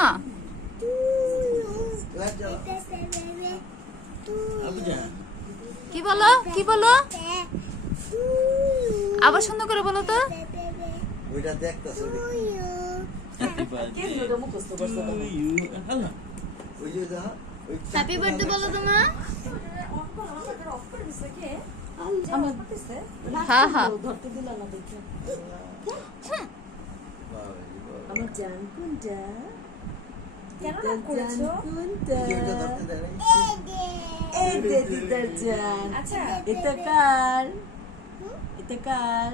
না? কি বলো? কি বলো? আবার সুন্দর করে বলো তো। ওইটা দেখতেছে হ্যাপি বার্থডে বলো তো মা হ্যাঁ, হ্যাঁ। ধরতে দিল না দেখে। বাবা রে বাবা। আমার জান কোনটা? কেন রাগ করেছ? আচ্ছা। এটা কার? এটা কার?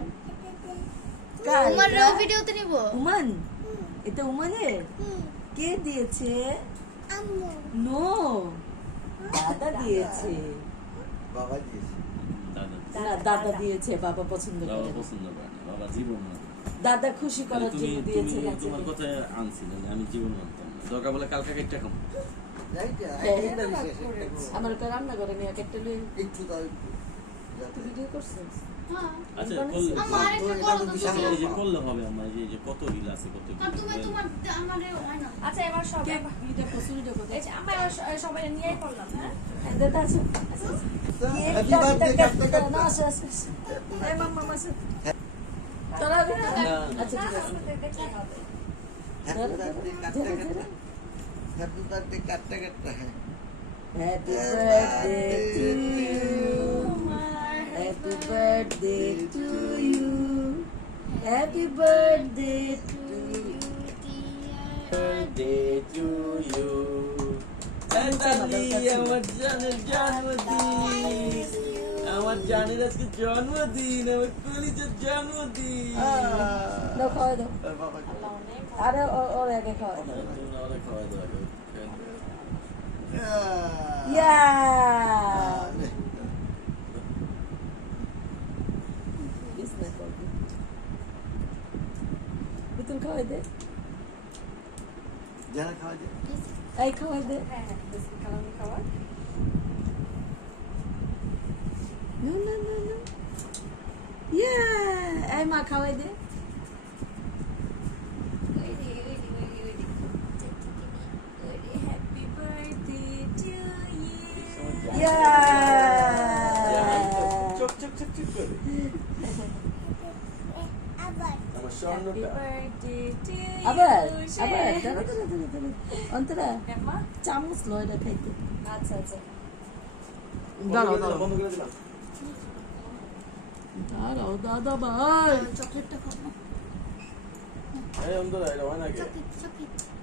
কার তোমার এটা? ভিডিওতে নিব। উমান? এটা উমানের? কে দিয়েছে? নো। দাদা দিয়েছে। বাবা দিয়েছে। দাদা। দাদা দিয়েছে বাবা পছন্দ করে। না। পছন্দ করে বাবা জীবন দাদা খুশি করার জন্য দিয়েছে তোমার কথা আনছিলে আমি জীবন মানতাম দরকার বলে কালকে কেটে খাম যাই যা, হ্যাঁ। একটা বিশেষ, একটা বড়। আমার একটা রান্না করে নিয়ে একটা লই একটু ভিডিও করছিস আচ্ছা করলে তো তো হবে আমার এই যে যে কত রিল আছে। হয় আচ্ছা এবার সব কে ভিডিও কসুরিটা এই কোথায় যে আমরা সবাই নিয়েই করলাম হ্যাঁ? দাদা আছে। তোরা আচ্ছা ঠিক আছে। দেখতে হবে Happy birthday, কাটতে কাটতে। Happy birthday, কাটতে কাটতে, হ্যাঁ। Happy birthday to you happy birthday to you happy birthday to birthday to you আমার জানের জন্মদিন আমার জানের আজকে জন্মদিন আমার কলিজার জন্মদিন đâu khơi được à đâu ô ô này cái khơi yeah yeah bütün köyde Gene köyde ay köyde bizim kalanı kalan no no no no. Yeah ay ma köyde করে আমার স্বর্ণটা আবার আবার দাঁড়া অন্তরা চামচ লয় এটা খাইতে আচ্ছা আচ্ছা দাঁড়াও দাঁড়াও বন্ধ করে দিলাম দাঁড়াও দাদা ভাই চকলেটটা খাব এই অন্তরা এটা হয় নাকি চকলেট চকলেট